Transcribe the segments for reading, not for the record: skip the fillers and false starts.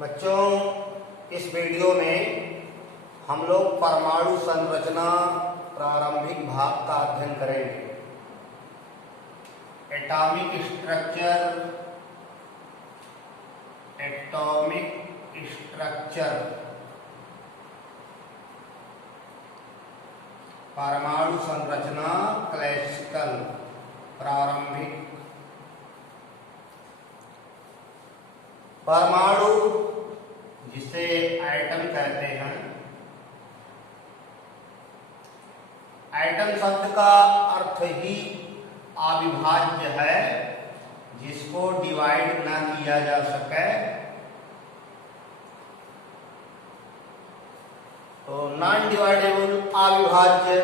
बच्चों, इस वीडियो में हम लोग परमाणु संरचना प्रारंभिक भाग का अध्ययन करेंगे। एटॉमिक स्ट्रक्चर परमाणु संरचना क्लासिकल प्रारंभिक। परमाणु जिसे एटम कहते हैं, एटम शब्द का अर्थ ही अविभाज्य है, जिसको डिवाइड ना किया जा सके। तो नॉन डिवाइडेबल, अविभाज्य।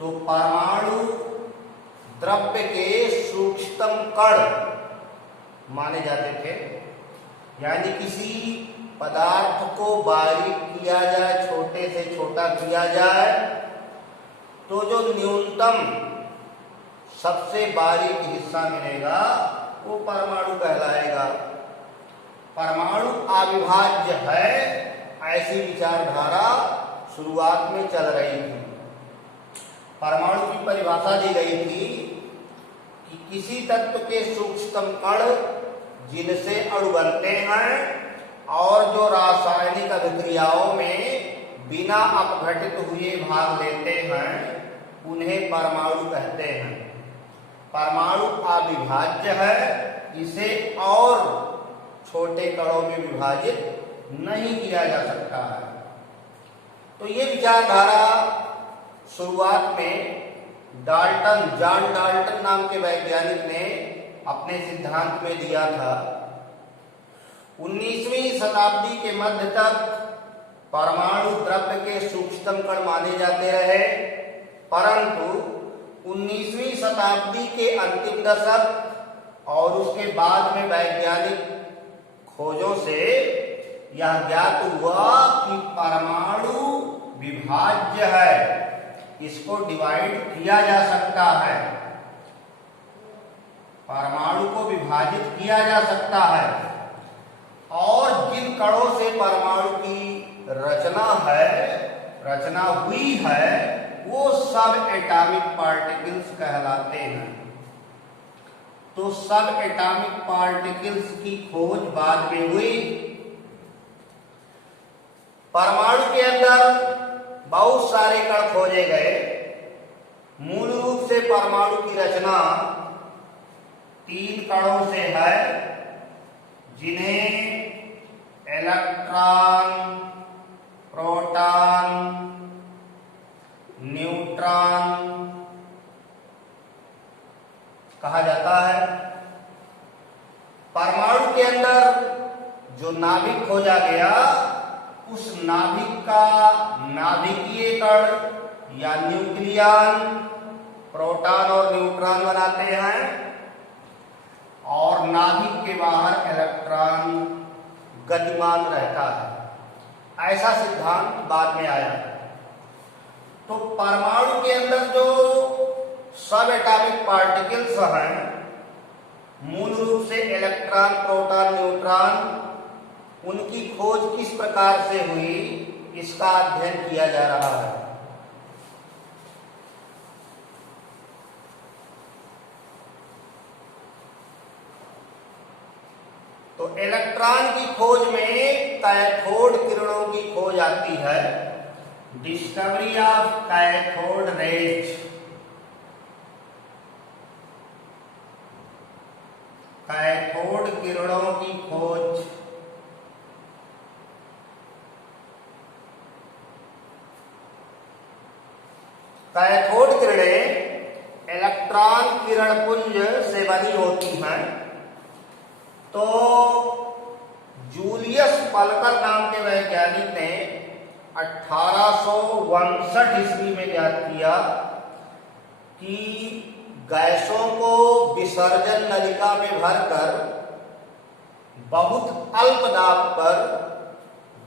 तो परमाणु द्रव्य के सूक्ष्मतम कण माने जाते थे, यानी किसी पदार्थ को बारीक किया जाए, छोटे से छोटा किया जाए, तो जो न्यूनतम सबसे बारीक हिस्सा मिलेगा वो परमाणु कहलाएगा। परमाणु अविभाज्य है, ऐसी विचारधारा शुरुआत में चल रही थी। परमाणु की परिभाषा दी गई थी कि किसी तत्व के सूक्ष्मतम कण जिनसे अणु बनते हैं और जो रासायनिक अभिक्रियाओं में बिना अपघटित हुए भाग लेते हैं, उन्हें परमाणु कहते हैं। परमाणु अविभाज्य है, इसे और छोटे कणों में विभाजित नहीं किया जा सकता है। तो ये विचारधारा शुरुआत में जॉन डाल्टन नाम के वैज्ञानिक ने अपने सिद्धांत में दिया था। 19वीं शताब्दी के मध्य तक परमाणु द्रव्य के सूक्ष्मतम कण माने जाते रहे, परंतु 19वीं शताब्दी के अंतिम दशक और उसके बाद में वैज्ञानिक खोजों से यह ज्ञात हुआ कि परमाणु विभाज्य है, इसको डिवाइड किया जा सकता है। परमाणु को विभाजित किया जा सकता है और जिन कणों से परमाणु की रचना हुई है, वो सब एटॉमिक पार्टिकल्स कहलाते हैं। तो सब एटॉमिक पार्टिकल्स की खोज बाद में हुई। परमाणु के अंदर बहुत सारे कण खोजे गए। मूल रूप से परमाणु की रचना 3 कणों से है, जिन्हें इलेक्ट्रॉन, प्रोटॉन, न्यूट्रॉन कहा जाता है। परमाणु के अंदर जो नाभिक खोजा गया, उस नाभिक का नाभिकीय कण या न्यूक्लियन प्रोटॉन और न्यूट्रॉन बनाते हैं, और नाभिक के बाहर इलेक्ट्रॉन गतिमान रहता है। ऐसा सिद्धांत बाद में आया। तो परमाणु के अंदर जो सब एटॉमिक पार्टिकल्स हैं, मूल रूप से इलेक्ट्रॉन, प्रोटॉन, न्यूट्रॉन, उनकी खोज किस प्रकार से हुई, इसका अध्ययन किया जा रहा है। तो इलेक्ट्रॉन की खोज में कैथोड किरणों की खोज आती है। Discovery of cathode rays. Cathode किरणों की खोज कैथोड किरणें इलेक्ट्रॉन किरण पुंज से बनी होती हैं। तो जूलियस पलकर नाम के वैज्ञानिक ने 1859 ईस्वी में ज्ञात किया कि गैसों को विसर्जन नलिका में भरकर बहुत अल्प दाब पर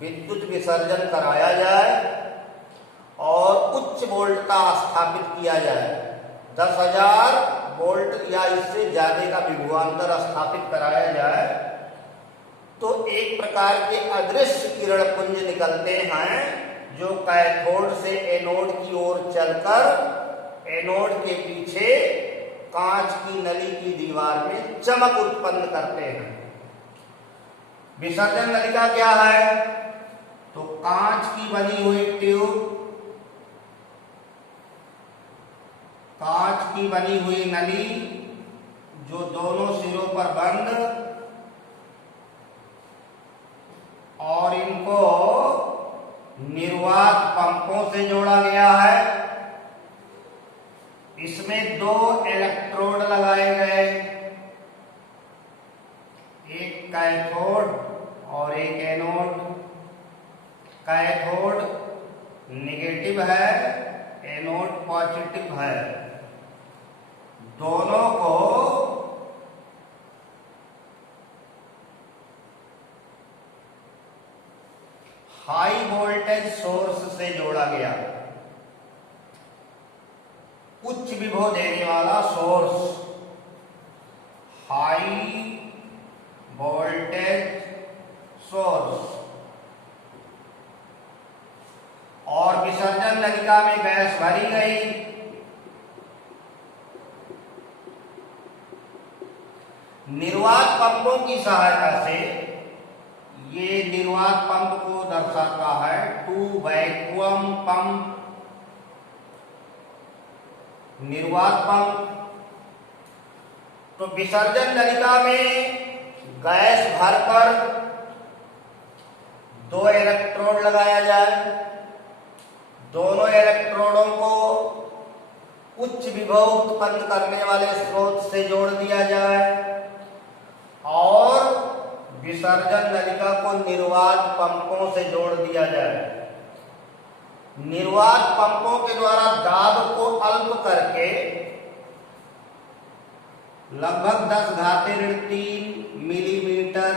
विद्युत विसर्जन कराया जाए और उच्च वोल्टता स्थापित किया जाए। 10,000 वोल्ट या इससे ज्यादा का विभवांतर स्थापित कराया जाए तो एक प्रकार के अदृश्य किरण पुंज निकलते हैं जो कैथोड से एनोड की ओर चलकर एनोड के पीछे कांच की नली की दीवार में चमक उत्पन्न करते हैं। विसर्जन नलिका क्या है? तो कांच की बनी हुई ट्यूब, कांच की बनी हुई नली जो दोनों सिरों पर बंद और इनको निर्वात पंपों से जोड़ा गया है। इसमें 2 इलेक्ट्रोड लगाए गए, एक कैथोड और एक एनोड। कैथोड नेगेटिव है, एनोड पॉजिटिव है। दोनों को हाई वोल्टेज सोर्स से जोड़ा गया, उच्च विभव देने वाला सोर्स, हाई वोल्टेज सोर्स। और विसर्जन नलिका में गैस भरी गई। निर्वात पंपों की सहायता से, ये निर्वात पंप को दर्शाता है, टू वैक्यूम पंप, निर्वात पंप। तो विसर्जन नलिका में गैस भरकर 2 इलेक्ट्रोड लगाया जाए, दोनों इलेक्ट्रोडों को उच्च विभव उत्पन्न करने वाले स्रोत से जोड़ दिया जाए और विसर्जन नलिका को निर्वात पंपों से जोड़ दिया जाए। निर्वात पंपों के द्वारा दाब को अल्प करके लगभग 10⁻³ मिलीमीटर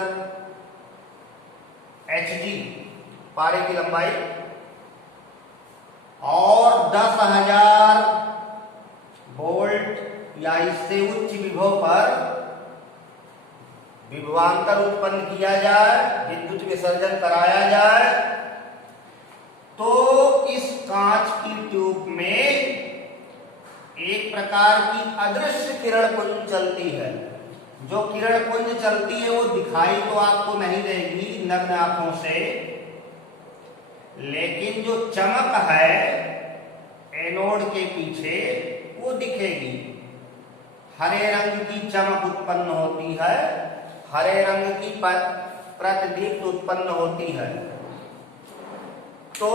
Hg पारे की लंबाई और 10,000 वोल्ट या इससे उच्च विभव पर विभवांतर उत्पन्न किया जाए, विद्युत विसर्जन कराया जाए, तो इस कांच की ट्यूब में एक प्रकार की अदृश्य किरण पुंज चलती है। जो किरण पुंज चलती है वो दिखाई तो आपको नहीं देगी नग्न आंखों से, लेकिन जो चमक है एनोड के पीछे वो दिखेगी। हरे रंग की चमक उत्पन्न होती है, हरे रंग की प्रतिदीप्त उत्पन्न होती है। तो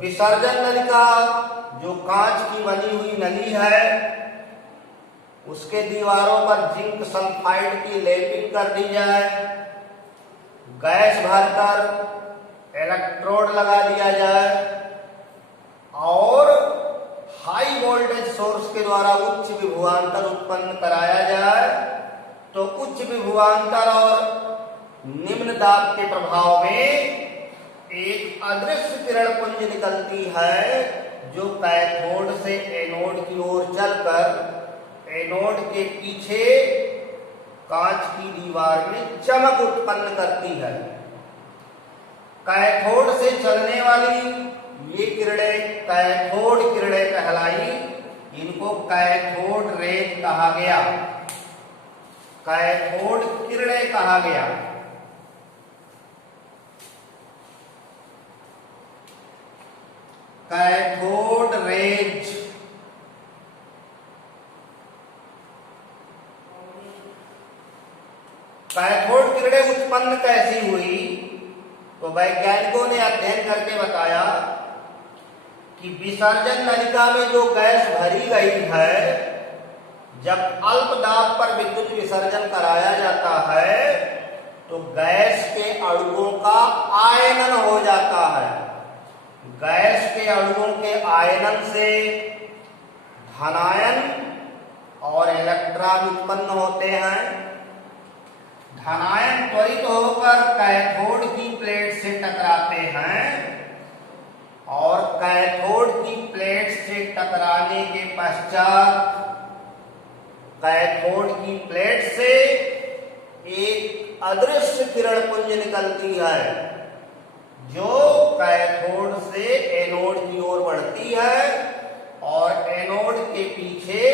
विसर्जन नलिका जो कांच की बनी हुई नली है, उसके दीवारों पर जिंक सल्फाइड की लेपिंग कर दी जाए, गैस भरकर इलेक्ट्रोड लगा दिया जाए और हाई वोल्टेज सोर्स के द्वारा उच्च विभवांतर उत्पन्न कराया जाए, तो उच्च विभवांतर और निम्न दाब के प्रभाव में एक अदृश्य किरण पुंज निकलती है जो कैथोड से एनोड की ओर चलकर एनोड के पीछे कांच की दीवार में चमक उत्पन्न करती है। कैथोड से चलने वाली ये किरणें कैथोड किरणें कहलाई। इनको कैथोड रेज कहा गया, कैथोड किरणें कहा गया। कैथोड रेज कैथोड किरणें उत्पन्न कैसी हुई? तो वैज्ञानिकों ने अध्ययन करके बताया कि विसर्जन नलिका में जो गैस भरी गई है, जब अल्प दाब पर विद्युत विसर्जन कराया जाता है तो गैस के अणुओं का आयनन हो जाता है। गैस के अणुओं के आयनन से धनायन और इलेक्ट्रॉन उत्पन्न होते हैं। धनायन त्वरित होकर कैथोड की प्लेट से टकराते हैं और कैथोड की प्लेट से टकराने के पश्चात कैथोड की प्लेट से एक अदृश्य किरण पुंज निकलती है जो कैथोड से एनोड की ओर बढ़ती है और एनोड के पीछे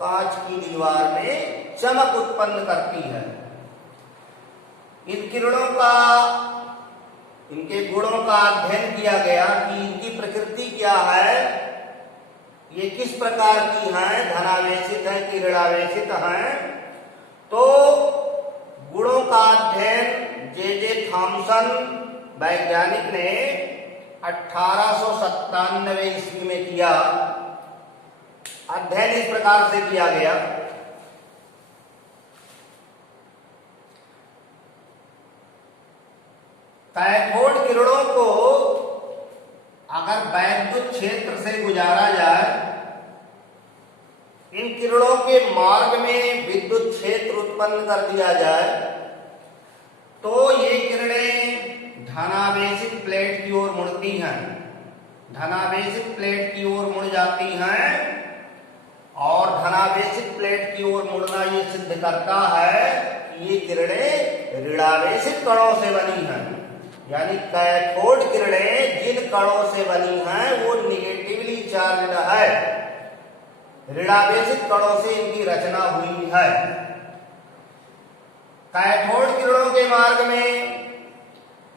कांच की दीवार में चमक उत्पन्न करती है। इन किरणों का, इनके गुणों का अध्ययन किया गया कि इनकी प्रकृति क्या है, ये किस प्रकार की हैं, धनावेशित है कि ऋणावेशित हैं। तो गुणों का अध्ययन जे थॉमसन वैज्ञानिक ने 1897 ईस्वी में किया। अध्ययन इस प्रकार से किया गया, कैथोड किरणों को अगर वैद्युत क्षेत्र से गुजारा जाए, इन किरणों के मार्ग में विद्युत क्षेत्र उत्पन्न कर दिया जाए, तो ये किरणें धनावेशित प्लेट की ओर मुड़ती हैं, धनावेशित प्लेट की ओर मुड़ जाती हैं और धनावेशित प्लेट की ओर मुड़ना ये सिद्ध करता है कि ये किरणें ऋणावेशित कणों से बनी हैं। यानी कैथोड किरणें जिन कणों से बनी हैं वो निगेटिवली चार्ज्ड है, ऋणावेशित कणों से इनकी रचना हुई है। कैथोड किरणों के मार्ग में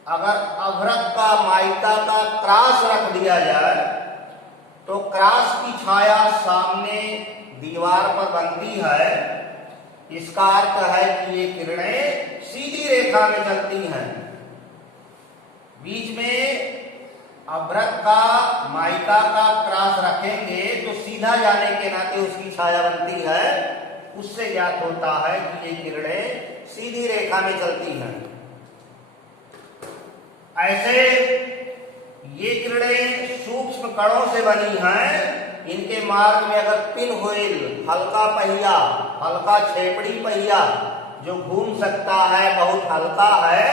अगर अभ्रक का माइका का क्रॉस रख दिया जाए तो क्रॉस की छाया सामने दीवार पर बनती है। इसका अर्थ है कि ये किरणें सीधी रेखा में चलती हैं। बीच में अभ्रक का माइका का क्रॉस रखेंगे तो सीधा जाने के नाते उसकी छाया बनती है। उससे ज्ञात होता है कि ये किरणें सीधी रेखा में चलती हैं। ऐसे ये किरणें सूक्ष्म कणों से बनी हैं। इनके मार्ग में अगर पिन व्हील, हल्का पहिया, हल्का छेपड़ी पहिया जो घूम सकता है, बहुत हल्का है,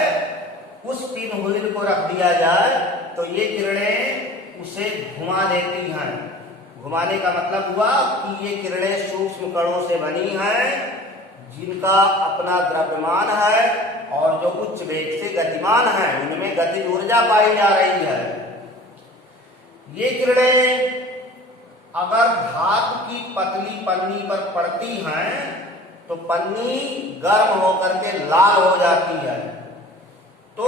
उस पिन व्हील को रख दिया जाए तो ये किरणें उसे घुमा देती हैं। घुमाने का मतलब हुआ कि ये किरणें सूक्ष्म कणों से बनी हैं जिनका अपना द्रव्यमान है और जो उच्च वेग से गतिमान है, उनमें गतिज ऊर्जा पाई जा रही है। ये किरणें अगर धातु की पतली पन्नी पर पड़ती हैं तो पन्नी गर्म होकर के लाल हो जाती है। तो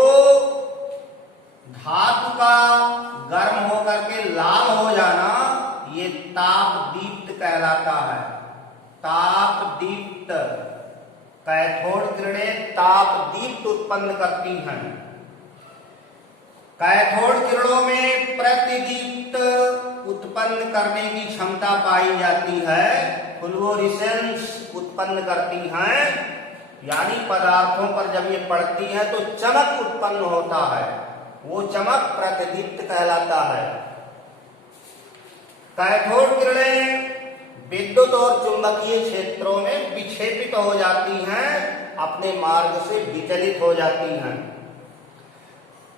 धातु का गर्म होकर के लाल हो जाना ये ताप दीप्त कहलाता है। ताप दीप्त, कैथोड किरणें ताप दीप्त उत्पन्न करती हैं। कैथोड किरणों में प्रतिदीप्त उत्पन्न करने की क्षमता पाई जाती है, फ्लोरोसेंस उत्पन्न करती हैं। यानी पदार्थों पर जब ये पड़ती है तो चमक उत्पन्न होता है, वो चमक प्रतिदीप्त कहलाता है। कैथोड किरणें विद्युत और चुंबकीय क्षेत्रों में विक्षेपित हो जाती हैं, अपने मार्ग से विचलित हो जाती हैं।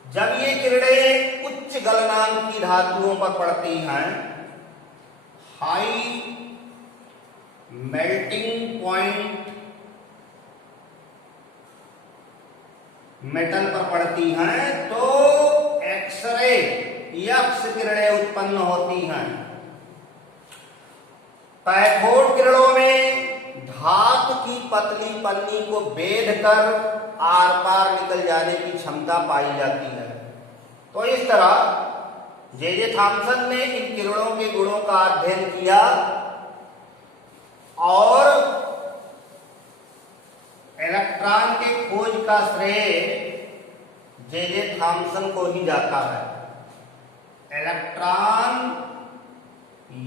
जब ये किरणें उच्च गलनांक की धातुओं पर पड़ती हैं, हाई मेल्टिंग पॉइंट मेटल पर पड़ती हैं तो एक्सरे एक्स किरणें उत्पन्न होती हैं। कैथोड किरणों में धातु की पतली पन्नी को भेद कर आर पार निकल जाने की क्षमता पाई जाती है। तो इस तरह जे थॉमसन ने इन किरणों के गुणों का अध्ययन किया और इलेक्ट्रॉन के खोज का श्रेय जे थॉमसन को ही जाता है। इलेक्ट्रॉन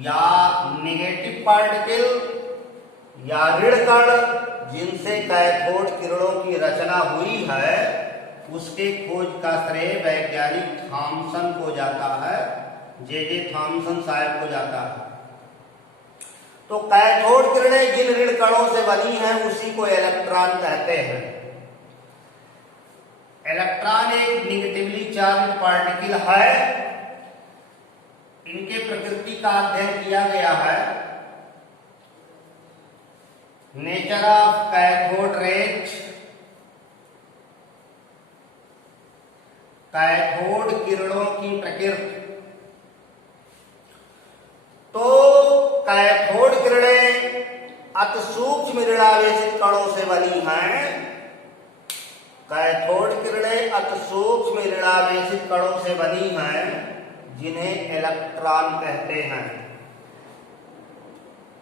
या नेगेटिव पार्टिकल या ऋण कण जिनसे कैथोड किरणों की रचना हुई है, उसके खोज का श्रेय वैज्ञानिक थॉमसन को जाता है, जे थॉमसन साहब को जाता है। तो कैथोड किरणें जिन ऋण कणों से बनी हैं उसी को इलेक्ट्रॉन कहते हैं। इलेक्ट्रॉन एक निगेटिवली चार्ज पार्टिकल है। इनके प्रकृति का अध्ययन किया गया है। Nature of cathode rays cathode किरणों की प्रकृति। तो कैथोड किरणें अति सूक्ष्म ऋणावेशित कणों से बनी हैं। कैथोड किरणें अति सूक्ष्म ऋणावेशित कणों से बनी हैं, जिन्हें इलेक्ट्रॉन कहते हैं।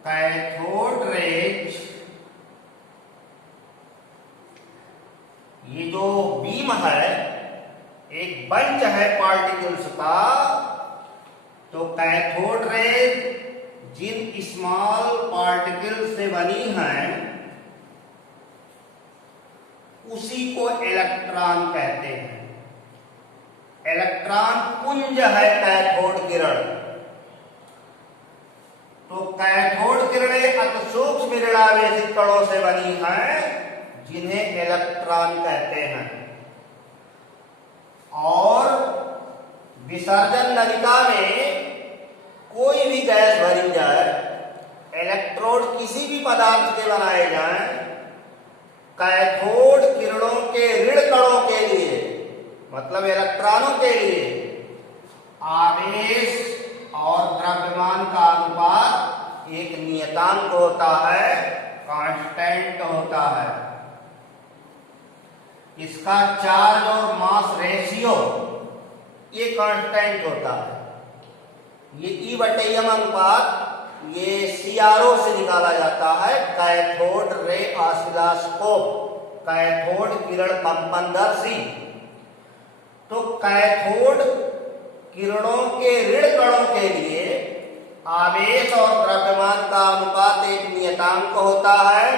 कैथोड रेज, ये जो बीम है, एक बंच है पार्टिकल्स का। तो कैथोड रेज जिन स्मॉल पार्टिकल से बनी हैं, उसी को इलेक्ट्रॉन कहते हैं। इलेक्ट्रॉन पुंज है कैथोड किरण। तो कैथोड किरणें अति सूक्ष्म ऋणावेशित कणों से बनी हैं, जिन्हें इलेक्ट्रॉन कहते हैं। और विसर्जन नलिका में कोई भी गैस भरी जाए, इलेक्ट्रोड किसी भी पदार्थ के बनाए जाएं, कैथोड किरणों के ऋण कणों के लिए, मतलब इलेक्ट्रॉनों के लिए, आवेश और द्रव्यमान का अनुपात एक नियतांक होता है, कांस्टेंट होता है। इसका चार्ज और मास रेशियो ये कांस्टेंट होता है। ये E/m अनुपात ये CRO से निकाला जाता है, कैथोड रे ऑसिलोस्कोप, कैथोड किरण कंपनदर्शी। तो कैथोड किरणों के ऋण कणों के लिए आवेश और द्रव्यमान का अनुपात एक नियतांक होता है।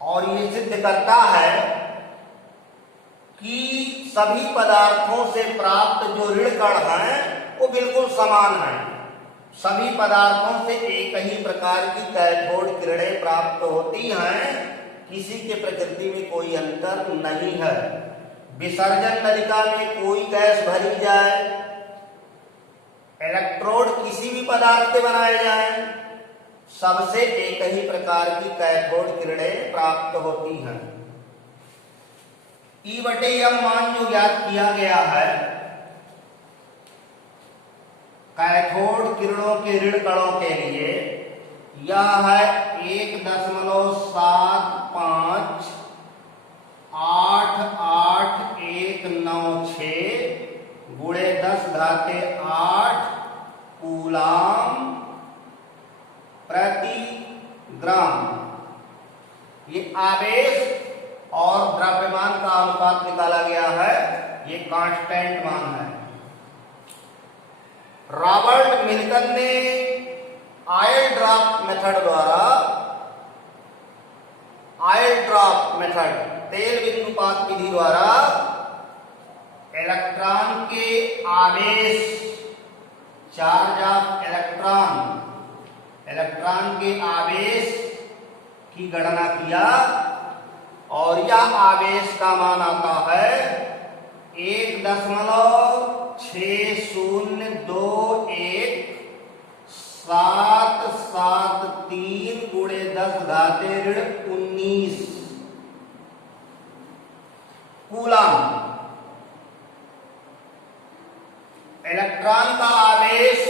और ये सिद्ध करता है कि सभी पदार्थों से प्राप्त जो ऋण कण हैं, वो बिल्कुल समान हैं। सभी पदार्थों से एक ही प्रकार की कैथोड किरणें प्राप्त होती हैं, किसी के प्रकृति में कोई अंतर नहीं है। विसर्जन नलिका में कोई गैस भरी जाए, इलेक्ट्रोड किसी भी पदार्थ के बनाए जाएं, सबसे एक ही प्रकार की कैथोड किरणें प्राप्त होती हैं। E/m मान जो ज्ञात किया गया है कैथोड किरणों के ऋण कणों के लिए, यह है 1.7588196 गुणे 10⁻8 कूलाम प्रति ग्राम। ये आवेश और द्रव्यमान का अनुपात निकाला गया है, ये कांस्टेंट मान है। रॉबर्ट मिल्टन ने ऑयल ड्रॉप मेथड तेल बिंदुपात विधि द्वारा इलेक्ट्रॉन के आवेश, चार्ज ऑफ इलेक्ट्रॉन के आवेश की गणना किया। और यह आवेश का मान आता है 1.6021773 गुणे 10⁻19 कूलाम। इलेक्ट्रॉन का आवेश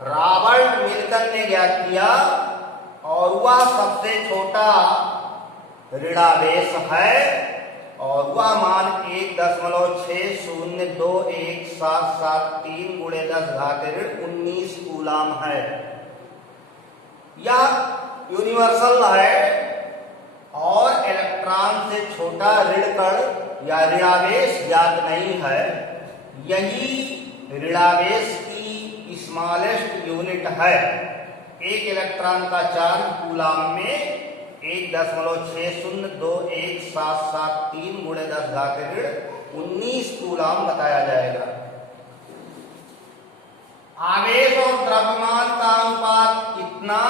रॉबर्ट मिल्टन ने ज्ञात किया, और वह सबसे छोटा ऋणावेश है, और वह मान 1.6021773 गुणे 10⁻19 कूलाम है। यह यूनिवर्सल है, और इलेक्ट्रॉन से छोटा ऋण कण या ऋणावेश ज्ञात नहीं है। यही ऋणावेश की स्मॉलेस्ट यूनिट है। एक इलेक्ट्रॉन का चार्ज कूलाम में 1.6021773 गुणे 10⁻19 कूलाम बताया जाएगा। आवेश और द्रव्यमान का अनुपात कितना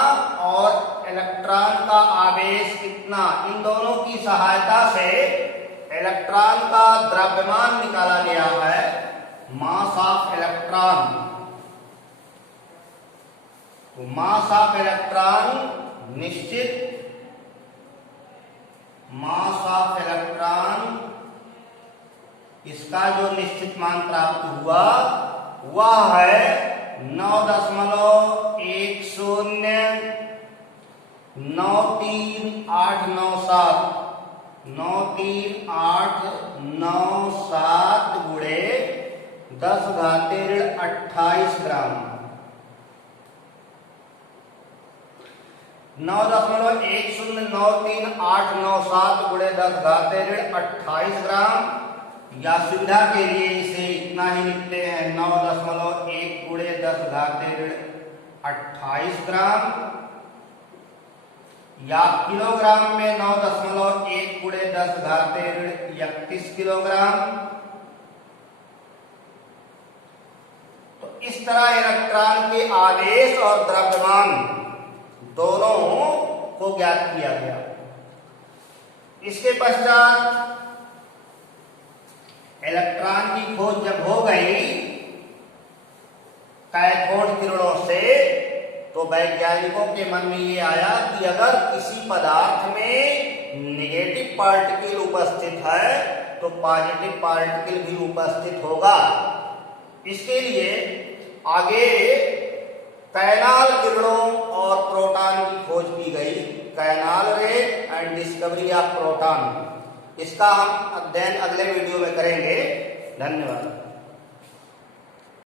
और इलेक्ट्रॉन का आवेश कितना, इन दोनों की सहायता से इलेक्ट्रॉन का द्रव्यमान निकाला गया है, मास ऑफ इलेक्ट्रॉन। तो मास ऑफ इलेक्ट्रॉन निश्चित, मास ऑफ इलेक्ट्रॉन इसका जो निश्चित मान प्राप्त हुआ वह है 9.1093,897 93897 गुणे 10⁻28 ग्राम। 9.1093,897 गुणे 10⁻28 ग्राम, या सुविधा के लिए इसे इतना ही लिखते हैं 9.1 गुणे 10⁻28 ग्राम, या किलोग्राम में 9.1 गुणे 10⁻31 किलोग्राम। तो इस तरह इलेक्ट्रॉन के आवेश और द्रव्यमान दोनों को ज्ञात किया गया। इसके पश्चात इलेक्ट्रॉन की खोज जब हो गई कैथोड किरणों से, तो वैज्ञानिकों के मन में ये आया कि अगर किसी पदार्थ में नेगेटिव पार्टिकल उपस्थित है तो पॉजिटिव पार्टिकल भी उपस्थित होगा। इसके लिए आगे कैनाल किरणों और प्रोटॉन की खोज की गई, कैनाल रे एंड डिस्कवरी ऑफ प्रोटॉन। इसका हम अध्ययन अगले वीडियो में करेंगे। धन्यवाद।